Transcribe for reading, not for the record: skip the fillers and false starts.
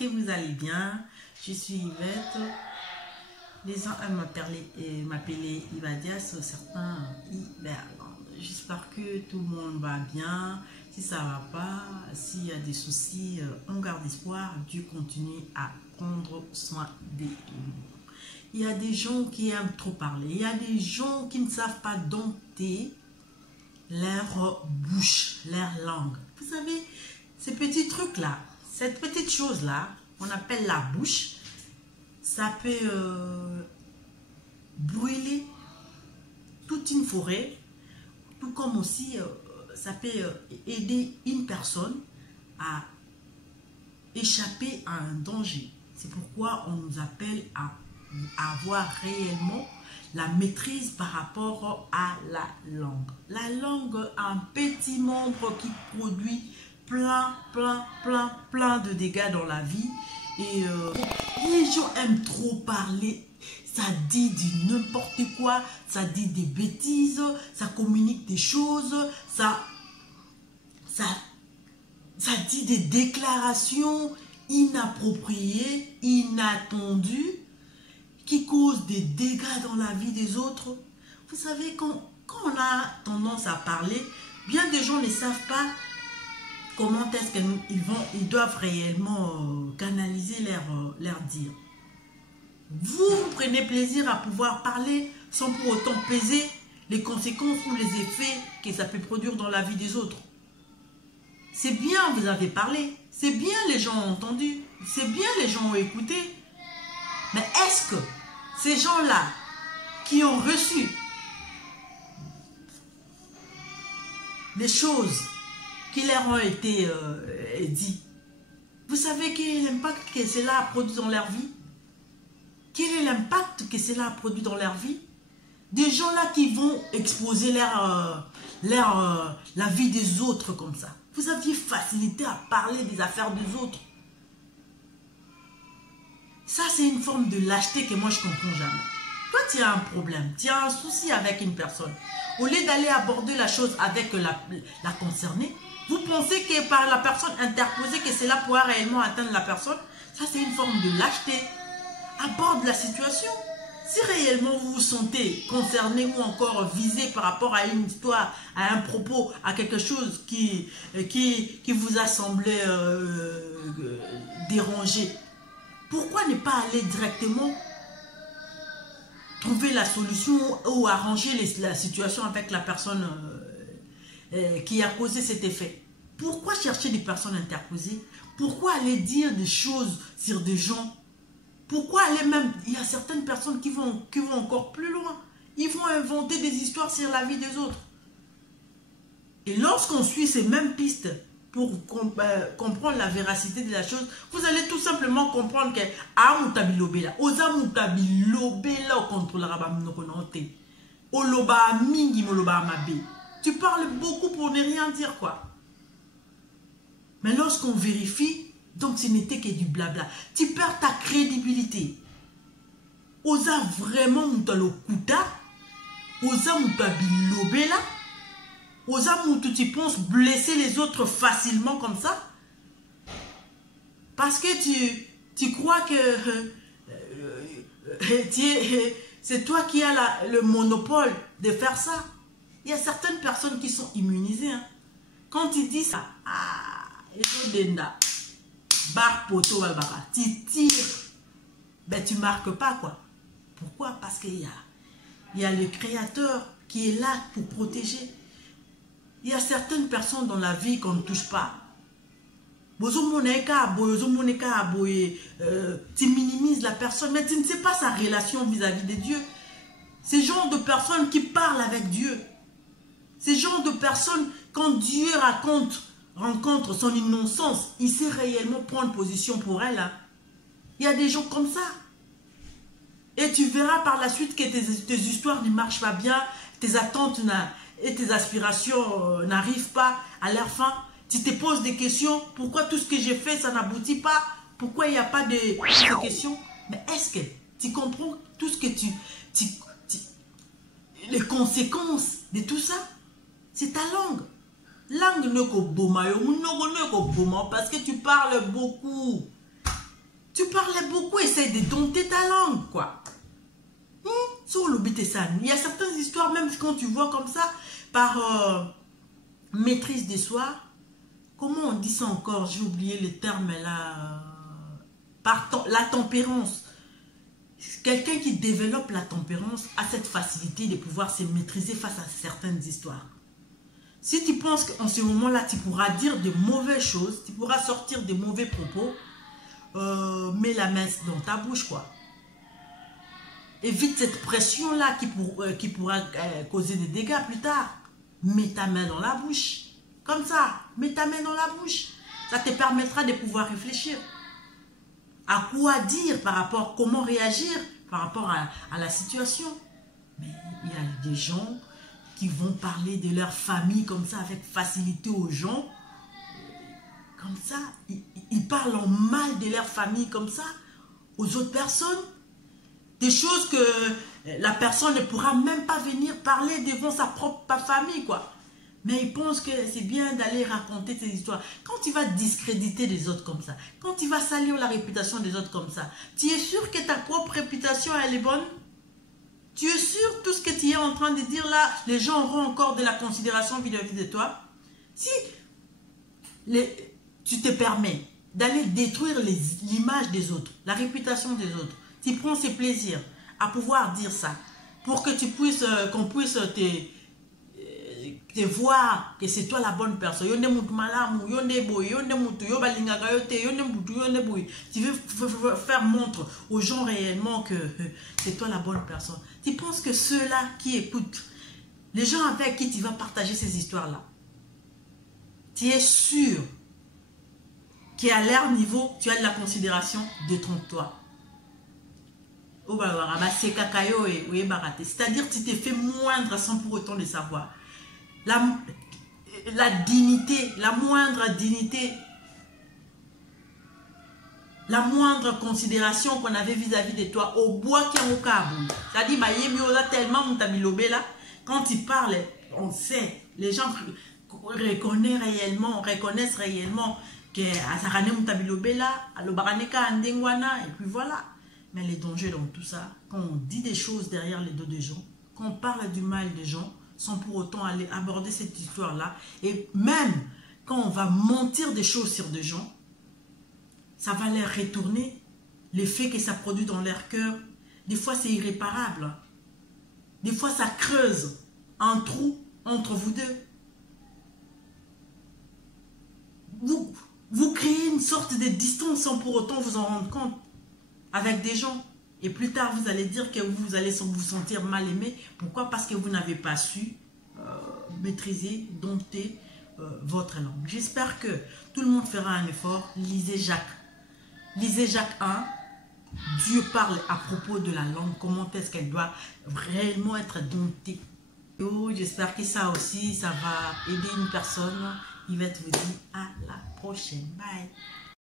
que vous allez bien. Je suis Yvette. Les gens aiment m'appeler Ivadias, certains Iberland. J'espère que tout le monde va bien. Si ça ne va pas, s'il y a des soucis, on garde espoir. Dieu continue à prendre soin de nous. Il y a des gens qui aiment trop parler. Il y a des gens qui ne savent pas dompter leur bouche, leur langue. Vous savez, ces petits trucs-là, cette petite chose-là, on appelle la bouche, ça peut brûler toute une forêt, tout comme aussi ça peut aider une personne à échapper à un danger. C'est pourquoi on nous appelle à avoir réellement la maîtrise par rapport à la langue. La langue a un petit membre qui produit plein de dégâts dans la vie. Et les gens aiment trop parler. Ça dit du n'importe quoi, ça dit des bêtises, ça communique des choses, ça dit des déclarations inappropriées, inattendues, qui causent des dégâts dans la vie des autres. Vous savez, quand on a tendance à parler, bien des gens ne savent pas comment est-ce qu'ils doivent réellement canaliser leur dire. Vous prenez plaisir à pouvoir parler sans pour autant peser les conséquences ou les effets que ça peut produire dans la vie des autres. C'est bien, vous avez parlé. C'est bien, les gens ont entendu. C'est bien, les gens ont écouté. Mais est-ce que ces gens-là qui ont reçu les choses qui leur ont été dites, vous savez quel est l'impact que cela a produit dans leur vie? Quel est l'impact que cela a produit dans leur vie? Des gens là qui vont exposer la vie des autres comme ça. Vous aviez facilité à parler des affaires des autres. Ça, c'est une forme de lâcheté que moi, je ne comprends jamais. Toi, tu as un problème, tu as un souci avec une personne. Au lieu d'aller aborder la chose avec la concernée, vous pensez que par la personne interposée, que cela pourra réellement atteindre la personne. Ça, c'est une forme de lâcheté. Aborde la situation. Si réellement vous vous sentez concerné ou encore visé par rapport à une histoire, à un propos, à quelque chose qui vous a semblé déranger, pourquoi ne pas aller directement trouver la solution ou arranger la situation avec la personne qui a causé cet effet? Pourquoi chercher des personnes interposées? Pourquoi aller dire des choses sur des gens? Pourquoi aller même... Il y a certaines personnes qui vont encore plus loin. Ils vont inventer des histoires sur la vie des autres. Et lorsqu'on suit ces mêmes pistes pour comprendre la véracité de la chose, vous allez tout simplement comprendre que tu parles beaucoup pour ne rien dire, quoi. Mais lorsqu'on vérifie, donc ce n'était que du blabla. Tu perds ta crédibilité. Osa vraiment mutalokuta, osa mutabilobela, osa mutu tu penses blesser les autres facilement comme ça. Parce que tu crois que c'est toi qui as le monopole de faire ça. Il y a certaines personnes qui sont immunisées. Hein. Quand tu dis ça, tu tires, ben tu ne marques pas, quoi. Pourquoi? Parce qu'il y a le créateur qui est là pour protéger. Il y a certaines personnes dans la vie qu'on ne touche pas. Tu minimises la personne, mais tu ne sais pas sa relation vis-à-vis de Dieu. Ces genre de personnes qui parlent avec Dieu. Ces genre de personnes, quand Dieu rencontre son innocence, il sait réellement prendre position pour elle. Hein. Il y a des gens comme ça. Et tu verras par la suite que tes histoires ne marchent pas bien, tes attentes et tes aspirations n'arrivent pas à leur fin. Tu te poses des questions. Pourquoi tout ce que j'ai fait, ça n'aboutit pas? Pourquoi il n'y a pas de questions? Mais est-ce que tu comprends tout ce que les conséquences de tout ça? C'est ta langue. Langue ne ko boma, parce que tu parles beaucoup. Tu parlais beaucoup, essaye de dompter ta langue, quoi. Sur le but, ça. Il y a certaines histoires, même quand tu vois comme ça, par maîtrise de soi, comment on dit ça encore? J'ai oublié le terme là. La tempérance. Quelqu'un qui développe la tempérance a cette facilité de pouvoir se maîtriser face à certaines histoires. Si tu penses qu'en ce moment-là, tu pourras dire de mauvaises choses, tu pourras sortir de mauvais propos, mets la main dans ta bouche, quoi. Évite cette pression-là qui pourra causer des dégâts plus tard. Mets ta main dans la bouche. Comme ça, mets ta main dans la bouche. Ça te permettra de pouvoir réfléchir. À quoi dire par rapport, comment réagir par rapport à la situation. Mais il y a des gens qui vont parler de leur famille comme ça, avec facilité aux gens. Comme ça, ils parlent en mal de leur famille comme ça, aux autres personnes. Des choses que la personne ne pourra même pas venir parler devant sa propre famille, quoi. Mais ils pensent que c'est bien d'aller raconter ces histoires. Quand tu vas discréditer les autres comme ça, quand tu vas salir la réputation des autres comme ça, tu es sûr que ta propre réputation, elle est bonne? Tu es sûr tout ce que tu es en train de dire là, les gens auront encore de la considération vis-à-vis de toi? Si tu te permets d'aller détruire l'image des autres, la réputation des autres, tu prends ce plaisir à pouvoir dire ça pour que tu puisses, qu'on puisse te voir que c'est toi la bonne personne. Tu veux faire montre aux gens réellement que c'est toi la bonne personne. Tu penses que ceux-là qui écoutent, les gens avec qui tu vas partager ces histoires-là, tu es sûr qu'à leur niveau, tu as de la considération? Détrompe-toi. C'est-à-dire que tu t'es fait moindre sans pour autant le savoir. La dignité, la moindre dignité, la moindre considération qu'on avait vis-à-vis de toi, au bois qui est au câble. C'est-à-dire, tellement quand tu parles, on sait, les gens reconnaissent réellement que et puis voilà. Mais les dangers dans tout ça, quand on dit des choses derrière les dos des gens, quand on parle du mal des gens, sans pour autant aller aborder cette histoire-là, et même quand on va mentir des choses sur des gens, ça va leur retourner l'effet que ça produit dans leur cœur. Des fois, c'est irréparable. Des fois, ça creuse un trou entre vous deux. Vous créez une sorte de distance sans pour autant vous en rendre compte avec des gens. Et plus tard, vous allez dire que vous allez vous sentir mal aimé. Pourquoi? Parce que vous n'avez pas su maîtriser, dompter votre langue. J'espère que tout le monde fera un effort. Lisez Jacques. Lisez Jacques 1. Dieu parle à propos de la langue. Comment est-ce qu'elle doit réellement être domptée. J'espère que ça aussi, ça va aider une personne. Yvette vous dit à la prochaine. Bye.